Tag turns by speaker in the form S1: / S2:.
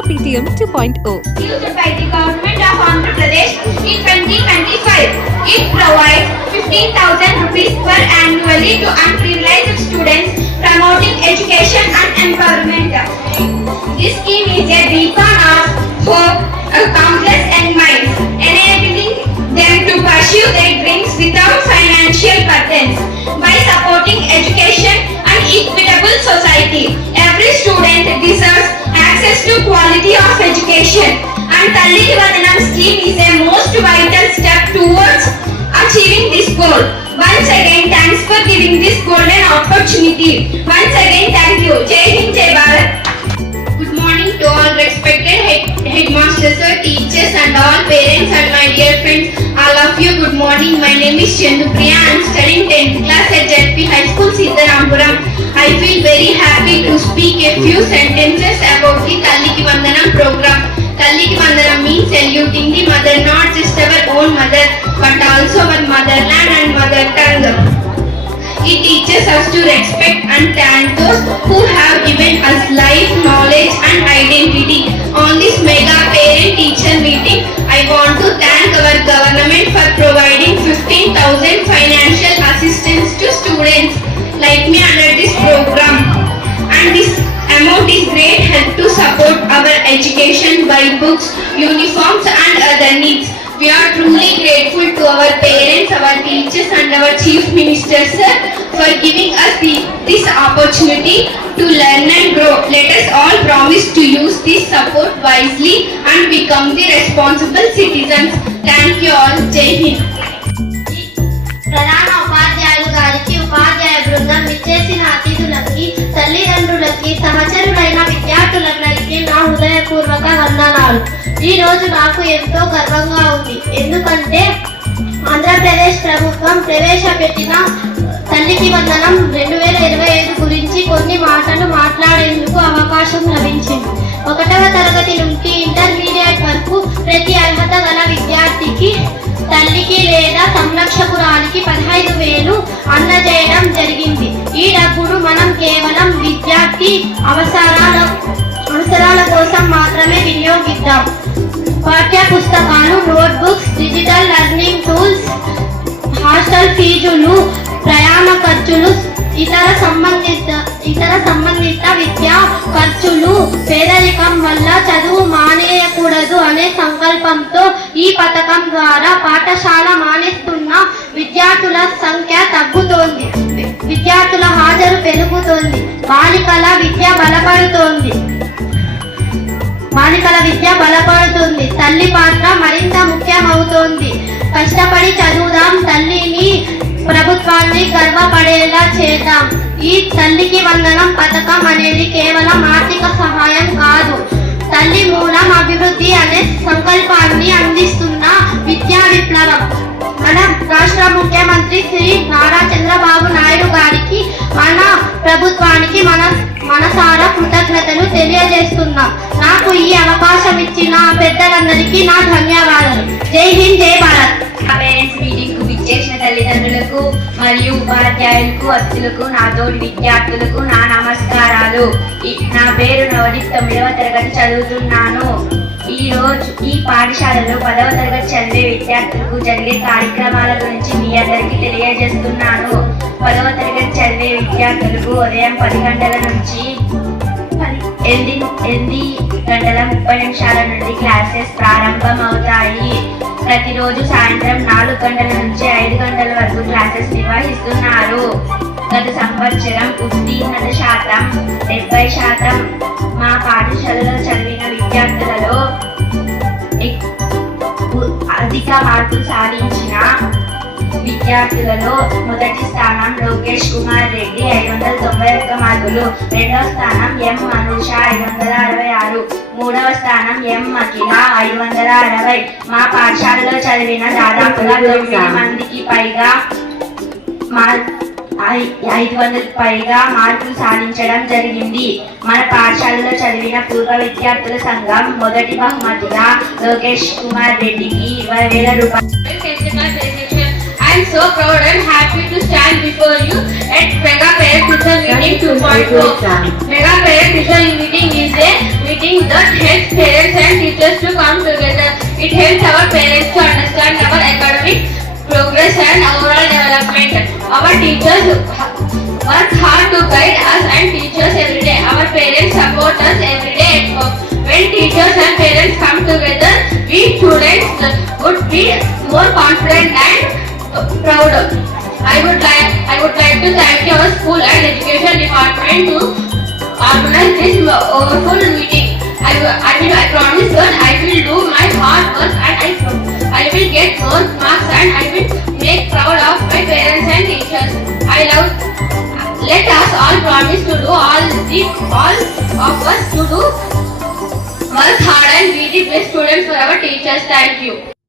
S1: Mega PTM 2.0.
S2: used by the government of Andhra Pradesh in 2025.
S3: It
S2: provides 15,000 rupees per annually to unprivileged students promoting education and empowerment. This scheme is a beacon of hope of countless young minds, enabling them to pursue their dreams without financial burdens. By supporting education and equitable society, every student deserves access to quality of education. And Talliki Vandanam scheme is a most vital step towards achieving this goal. Once again, thanks for giving this golden opportunity. Once again, thank you. Jai Hind, Jai Bharat. Good morning to all respected head, headmasters, sir, teachers and all parents and my dear friends. All of you, good morning. My name is Chandupriya. I am studying 10th class at JP High School, Sitarampuram. I feel very happy to speak a few sentences about own mother, but also our motherland and mother tongue. It teaches us to respect and thank those who have given us life, knowledge and identity. On this mega parent teacher meeting, I want to thank our government for providing 15,000 financial assistance to students like me under this program. And this amount is great help to support our education by books, uniforms and other needs. We are truly grateful to our parents, our teachers and our chief minister sir for giving us the, this opportunity to learn and grow. Let us all promise to use this support wisely and become the responsible citizens. Thank you all. Jai Hind.
S4: ప్రధాన ఉపాధ్యాయులు గారికి ఉపాధ్యాయ బృందం విచ్చేసిన అతిథులకి తల్లిదండ్రులకి సహచరులైన విద్యార్థులందరికీ నా హృదయపూర్వక వందనాలు ఈ రోజు నాకు ఎంతో గర్వంగా ఉంది. ఎందుకంటే ఆంధ్రప్రదేశ్ ప్రభుత్వం ప్రవేశపెట్టిన తల్లికి వందనం రెండు వేల ఇరవై ఐదు గురించి కొన్ని మాటలు మాట్లాడేందుకు అవకాశం లభించింది. ఒకటవ తరగతి నుండి ఇంటర్మీడియట్ వరకు ప్రతి అర్హత గల విద్యార్థికి తల్లికి లేదా సంరక్షకురాలికి పదహైదు వేలు అందజేయడం జరిగింది. ఈ డబ్బును మనం కేవలం విద్యార్థి అవసరాల అవసరాల కోసం మాత్రమే వినియోగిద్దాం. పాఠ్య పుస్తకాలు notebooks digital learning tools hostel ఫీజులు ప్రయాణ ఖర్చులు ఇతర సంబంధిత ఇతర సంబంధిత విద్యా ఖర్చులు పేదరికం వల్ల చదువు మానేయకూడదు అనే సంకల్పంతో ఈ పథకం ద్వారా పాఠశాల మానేస్తున్న విద్యార్థుల సంఖ్య తగ్గుతోంది. విద్యార్థుల హాజరు పెరుగుతోంది. బాలికల విద్య బలపడుతోంది. బాలికల విద్య బలపడుతుంది. తల్లి పాత్ర మరింత ముఖ్యమవుతోంది. కష్టపడి చదువుదాం తల్లిని ప్రభుత్వాన్ని గర్వపడేలా చేద్దాం. ఈ తల్లికి వందనం పథకం అనేది కేవలం ఆర్థిక సహాయం కాదు. తల్లి మూలం అభివృద్ధి అనే సంకల్పాన్ని అందిస్తున్న విద్యా విప్లవం. మన రాష్ట్ర ముఖ్యమంత్రి శ్రీ నారా చంద్రబాబు నాయుడు గారికి మన నాకు ఈ అవకాశం ఇచ్చిన పెద్దలందరికీ నా ధన్యవాదాలు. జై హింద్ జై భారత్.
S5: పేరెంట్స్ మీటింగ్కు విచ్చేసిన తల్లిదండ్రులకు మరియు ఉపాధ్యాయులకు అతిథులకు నా తోటి విద్యార్థులకు నా నమస్కారాలు. నా పేరు నవదీప్ తొమ్మిదవ తరగతి చదువుతున్నాను. ఈ రోజు ఈ పాఠశాలలో పదవ తరగతి చదివే విద్యార్థులకు జరిగే కార్యక్రమాల గురించి మీ అందరికీ తెలియజేస్తున్నాను. పదవ తరగతి చదివే విద్యార్థులకు ఉదయం పది గంటల నుంచి ఎనిమిది ఎనిమిది గంటల ముప్పై నిమిషాల నుండి క్లాసెస్ ప్రారంభం అవుతాయి ప్రతిరోజు సాయంత్రం నాలుగు గంటల నుంచి ఐదు గంటల వరకు క్లాసెస్ నిర్వహిస్తున్నారు. గత సంవత్సరం ఉత్తీర్ణత శాతం డెబ్బై శాతం మా పాఠశాలలో చదివిన విద్యార్థులలో అధిక మార్కులు సాధించిన విద్యార్థులలో మొదటి స్థానం లోకేష్ కుమార్ రెడ్డి ఐదు వందల తొంభై ఒక్క మార్కులు. రెండవ స్థానం ఎం అనూష ఐదు వందల అరవై ఆరు. మూడవ స్థానం ఎం అఖిల ఐదు వందల అరవై. మా పాఠశాలలో చదివిన దాదాపుగా తొమ్మిది మందికి పైగా మా ఐదు వందల పైగా మార్కులు సాధించడం జరిగింది. మన పాఠశాలలో చదివిన పూర్వ విద్యార్థుల సంఘం మొదటి బహుమతిగా లోకేష్ కుమార్ రెడ్డికి ఇరవై వేల రూపాయలు.
S2: I am so proud and happy to stand before you at Mega Parent Teacher Meeting 2.0. Mega Parent Teacher Meeting is a meeting that helps parents and teachers to come together. It helps our parents to understand our academic progress and overall development. Our teachers work hard to guide us and teach us every day. Our parents support us every day at home. When teachers and parents come together, we students would be more confident prouder. I would like I would like to thank your school and education department to organize this wonderful uh, meeting. I, I will, I promise that I will do my hard work and I, I will get good marks and I will make proud of my parents and teachers. I love let us all promise to do all the all of us to do work hard and be the best students for our teachers. Thank you.